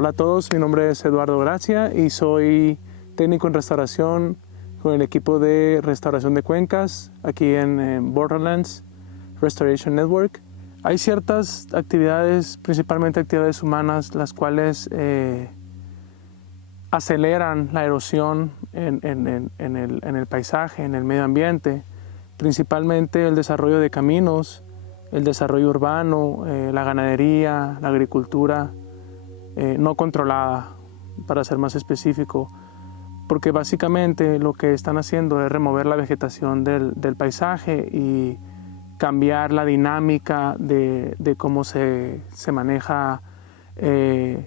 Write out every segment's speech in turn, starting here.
Hola a todos, mi nombre es Eduardo Gracia y soy técnico en restauración con el equipo de restauración de cuencas aquí en Borderlands Restoration Network. Hay ciertas actividades, principalmente actividades humanas, las cuales aceleran la erosión en el paisaje, en el medio ambiente, principalmente el desarrollo de caminos, el desarrollo urbano, la ganadería, la agricultura no controlada, para ser más específico, porque básicamente lo que están haciendo es remover la vegetación del paisaje y cambiar la dinámica de cómo se maneja el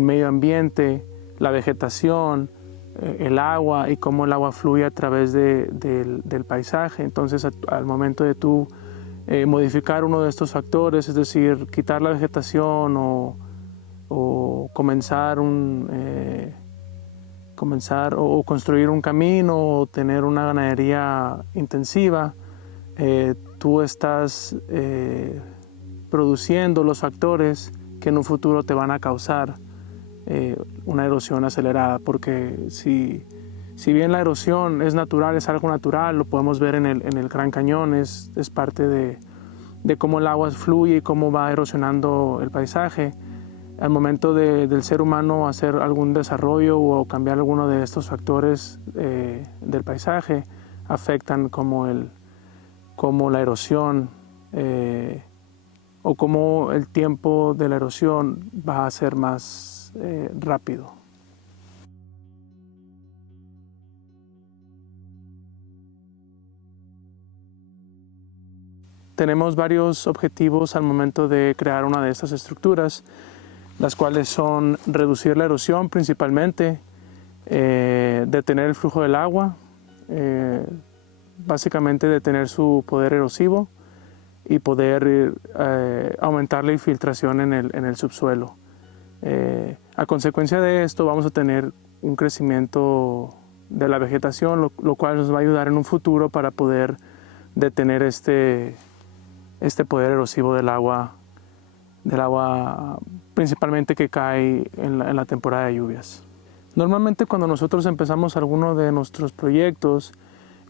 medio ambiente, la vegetación, el agua y cómo el agua fluye a través del paisaje. Entonces, al momento de tú modificar uno de estos factores, es decir, quitar la vegetación o comenzar o construir un camino o tener una ganadería intensiva, tú estás produciendo los factores que en un futuro te van a causar una erosión acelerada, porque si bien la erosión es natural, es algo natural, lo podemos ver en el Gran Cañón, es parte de cómo el agua fluye y cómo va erosionando el paisaje. Al momento del ser humano hacer algún desarrollo o cambiar alguno de estos factores del paisaje, afectan como la erosión o como el tiempo de la erosión va a ser más rápido. Tenemos varios objetivos al momento de crear una de estas estructuras, las cuales son reducir la erosión principalmente, detener el flujo del agua, básicamente detener su poder erosivo y poder aumentar la infiltración en el subsuelo. A consecuencia de esto vamos a tener un crecimiento de la vegetación, lo cual nos va a ayudar en un futuro para poder detener este poder erosivo del agua principalmente que cae en la temporada de lluvias. Normalmente cuando nosotros empezamos alguno de nuestros proyectos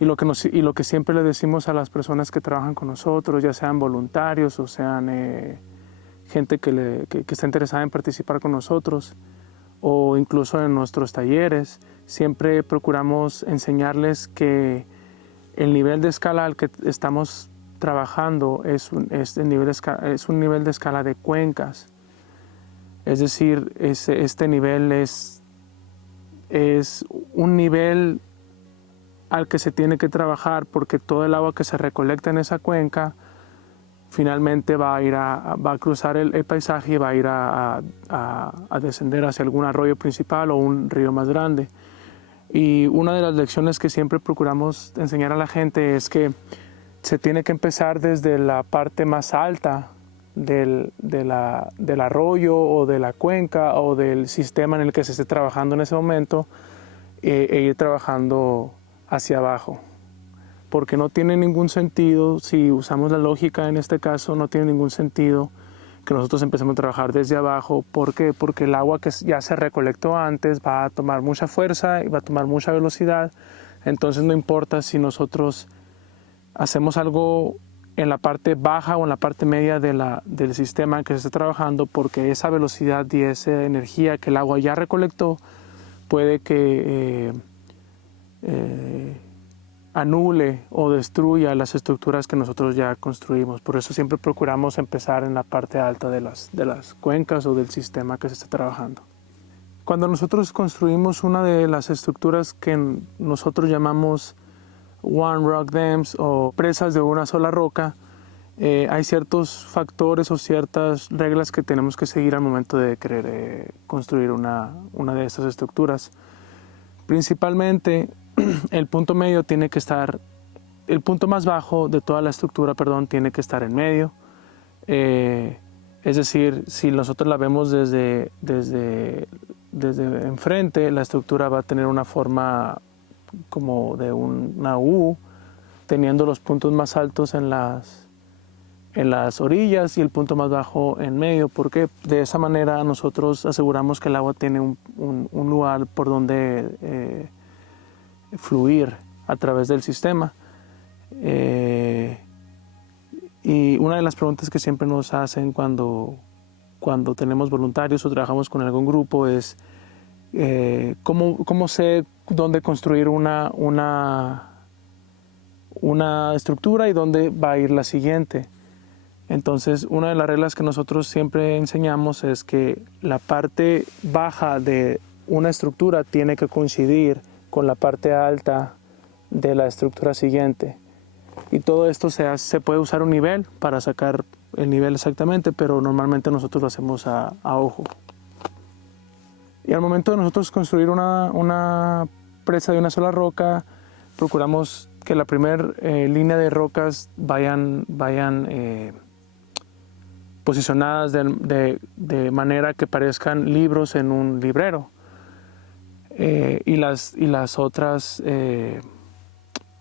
y lo que siempre le decimos a las personas que trabajan con nosotros, ya sean voluntarios o sean gente que está interesada en participar con nosotros o incluso en nuestros talleres, siempre procuramos enseñarles que el nivel de escala al que estamos trabajando es un nivel de escala de cuencas. Es decir, este nivel es un nivel al que se tiene que trabajar porque todo el agua que se recolecta en esa cuenca finalmente va a cruzar el paisaje y va a ir a descender hacia algún arroyo principal o un río más grande. Y una de las lecciones que siempre procuramos enseñar a la gente es que se tiene que empezar desde la parte más alta del arroyo o de la cuenca o del sistema en el que se esté trabajando en ese momento e ir trabajando hacia abajo. Porque no tiene ningún sentido, si usamos la lógica en este caso, no tiene ningún sentido que nosotros empecemos a trabajar desde abajo. ¿Por qué? Porque el agua que ya se recolectó antes va a tomar mucha fuerza y va a tomar mucha velocidad. Entonces no importa si nosotros hacemos algo en la parte baja o en la parte media del sistema que se está trabajando, porque esa velocidad y esa energía que el agua ya recolectó puede que anule o destruya las estructuras que nosotros ya construimos. Por eso siempre procuramos empezar en la parte alta de las cuencas o del sistema que se está trabajando. Cuando nosotros construimos una de las estructuras que nosotros llamamos One Rock Dams o presas de una sola roca, hay ciertos factores o ciertas reglas que tenemos que seguir al momento de querer construir una de estas estructuras. Principalmente el punto medio tiene que estar, el punto más bajo de toda la estructura, tiene que estar en medio. Es decir, si nosotros la vemos desde enfrente, la estructura va a tener una forma como de una U, teniendo los puntos más altos en en las orillas y el punto más bajo en medio, porque de esa manera nosotros aseguramos que el agua tiene un lugar por donde fluir a través del sistema. Y una de las preguntas que siempre nos hacen cuando tenemos voluntarios o trabajamos con algún grupo es ¿cómo sé dónde construir una estructura y dónde va a ir la siguiente? Entonces, una de las reglas que nosotros siempre enseñamos es que la parte baja de una estructura tiene que coincidir con la parte alta de la estructura siguiente. Y todo esto se puede usar un nivel para sacar el nivel exactamente, pero normalmente nosotros lo hacemos a ojo. Y al momento de nosotros construir una presa de una sola roca, procuramos que la primera línea de rocas vayan posicionadas de manera que parezcan libros en un librero. Y las otras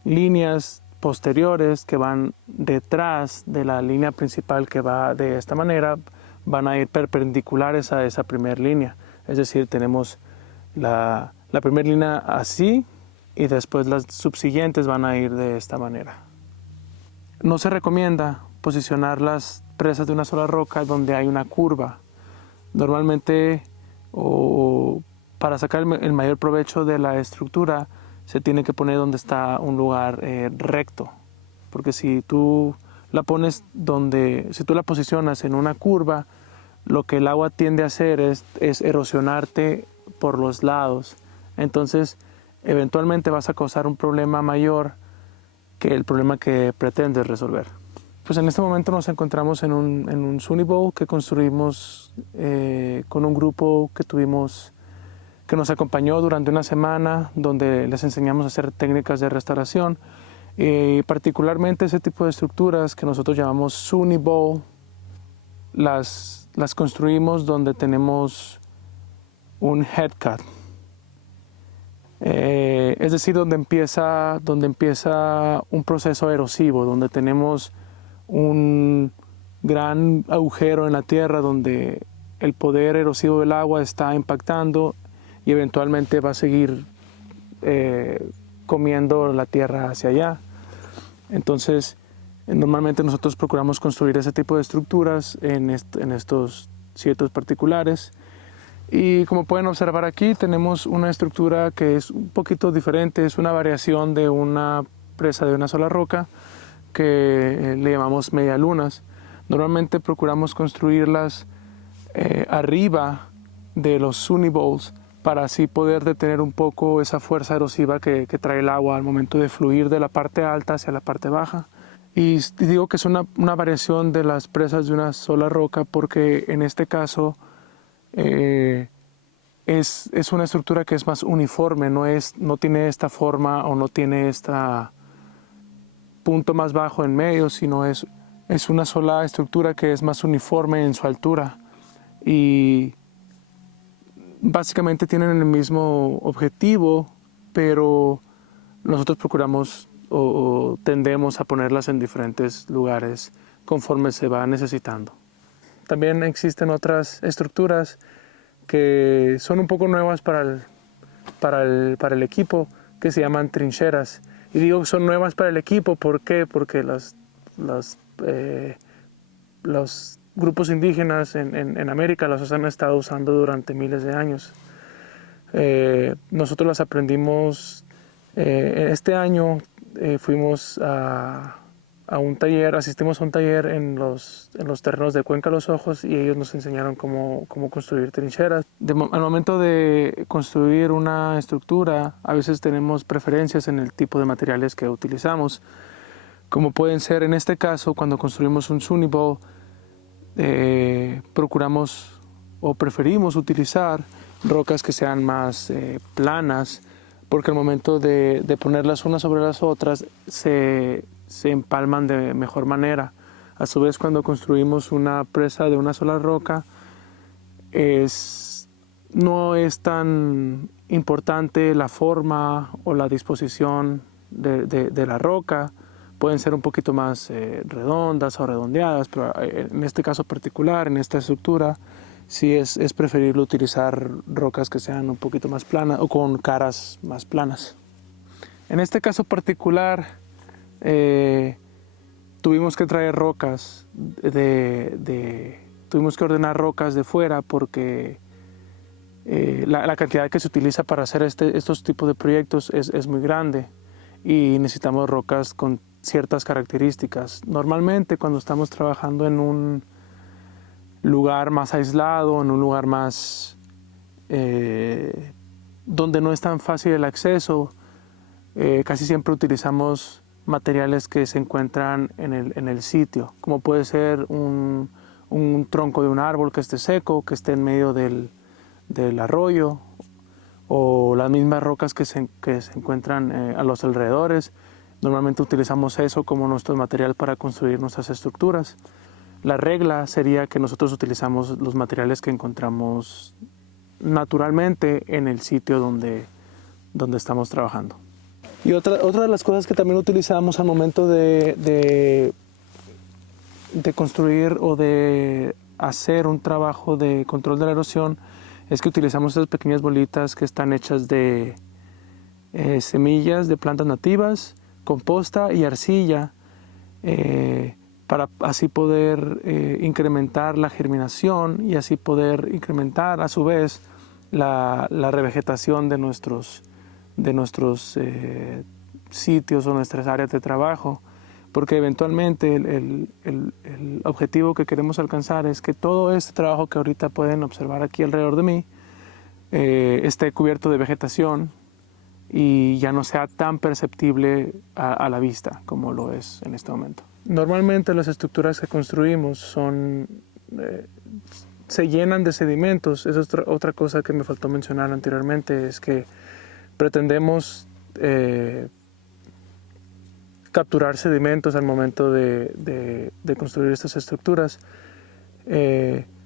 líneas posteriores que van detrás de la línea principal que va de esta manera van a ir perpendiculares a esa primera línea. Es decir, tenemos la primera línea así y después las subsiguientes van a ir de esta manera. No se recomienda posicionar las presas de una sola roca donde hay una curva. Normalmente, para sacar el mayor provecho de la estructura, se tiene que poner donde está un lugar recto, porque si tú la posicionas en una curva, lo que el agua tiende a hacer es erosionarte por los lados. Entonces, eventualmente vas a causar un problema mayor que el problema que pretendes resolver. Pues en este momento nos encontramos en un Sunny Bowl que construimos con un grupo que nos acompañó durante una semana, donde les enseñamos a hacer técnicas de restauración. Particularmente ese tipo de estructuras que nosotros llamamos Sunny Bowl, las construimos donde tenemos un head cut. Es decir, donde empieza un proceso erosivo, donde tenemos un gran agujero en la tierra donde el poder erosivo del agua está impactando y eventualmente va a seguir comiendo la tierra hacia allá. Entonces, normalmente nosotros procuramos construir ese tipo de estructuras en estos sitios particulares. Y como pueden observar aquí, tenemos una estructura que es un poquito diferente, es una variación de una presa de una sola roca que le llamamos medialunas. Normalmente procuramos construirlas arriba de los Sunny Bowls para así poder detener un poco esa fuerza erosiva que trae el agua al momento de fluir de la parte alta hacia la parte baja. Y digo que es una variación de las presas de una sola roca porque en este caso es una estructura que es más uniforme, no tiene esta forma o no tiene este punto más bajo en medio, sino es una sola estructura que es más uniforme en su altura y básicamente tienen el mismo objetivo, pero nosotros procuramos o tendemos a ponerlas en diferentes lugares conforme se va necesitando. También existen otras estructuras que son un poco nuevas para el equipo, que se llaman trincheras. Y digo que son nuevas para el equipo, ¿por qué? Porque los grupos indígenas en América las han estado usando durante miles de años. Nosotros las aprendimos este año. Fuimos a un taller, asistimos a un taller en los terrenos de Cuenca Los Ojos y ellos nos enseñaron cómo construir trincheras. Al momento de construir una estructura, a veces tenemos preferencias en el tipo de materiales que utilizamos, como pueden ser en este caso cuando construimos un Sunny Bowl, procuramos o preferimos utilizar rocas que sean más planas, porque al momento de ponerlas unas sobre las otras se empalman de mejor manera. A su vez, cuando construimos una presa de una sola roca, no es tan importante la forma o la disposición de la roca, pueden ser un poquito más redondas o redondeadas, pero en este caso particular, en esta estructura, sí es preferible utilizar rocas que sean un poquito más planas o con caras más planas. En este caso particular, tuvimos que traer rocas tuvimos que ordenar rocas de fuera porque la cantidad que se utiliza para hacer estos tipos de proyectos es muy grande y necesitamos rocas con ciertas características. Normalmente cuando estamos trabajando en un lugar más aislado, en un lugar más donde no es tan fácil el acceso, casi siempre utilizamos materiales que se encuentran en el sitio, como puede ser un tronco de un árbol que esté seco, que esté en medio del arroyo, o las mismas rocas que se encuentran a los alrededores. Normalmente utilizamos eso como nuestro material para construir nuestras estructuras. La regla sería que nosotros utilizamos los materiales que encontramos naturalmente en el sitio donde estamos trabajando. Y otra de las cosas que también utilizamos al momento de construir o de hacer un trabajo de control de la erosión es que utilizamos esas pequeñas bolitas que están hechas de semillas de plantas nativas, composta y arcilla, para así poder incrementar la germinación y así poder incrementar a su vez la revegetación de nuestros sitios o nuestras áreas de trabajo, porque eventualmente el objetivo que queremos alcanzar es que todo este trabajo que ahorita pueden observar aquí alrededor de mí esté cubierto de vegetación y ya no sea tan perceptible a la vista como lo es en este momento. Normalmente las estructuras que construimos se llenan de sedimentos. Esa es otra cosa que me faltó mencionar anteriormente, es que pretendemos capturar sedimentos al momento de construir estas estructuras.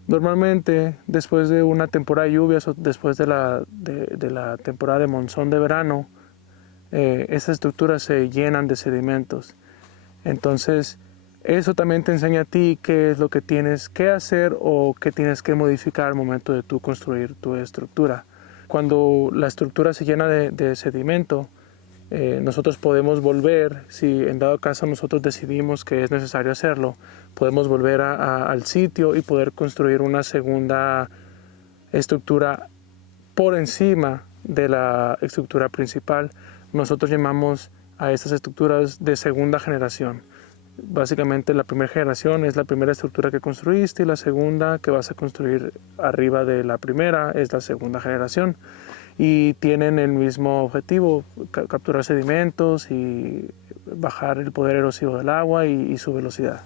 Normalmente, después de una temporada de lluvias o después de la temporada de monzón de verano, estas estructuras se llenan de sedimentos. Entonces, eso también te enseña a ti qué es lo que tienes que hacer o qué tienes que modificar al momento de tú construir tu estructura. Cuando la estructura se llena de sedimento, nosotros podemos volver, si en dado caso nosotros decidimos que es necesario hacerlo, podemos volver al sitio y poder construir una segunda estructura por encima de la estructura principal. Nosotros llamamos a estas estructuras de segunda generación. Básicamente la primera generación es la primera estructura que construiste y la segunda que vas a construir arriba de la primera es la segunda generación. Y tienen el mismo objetivo, capturar sedimentos y bajar el poder erosivo del agua y su velocidad.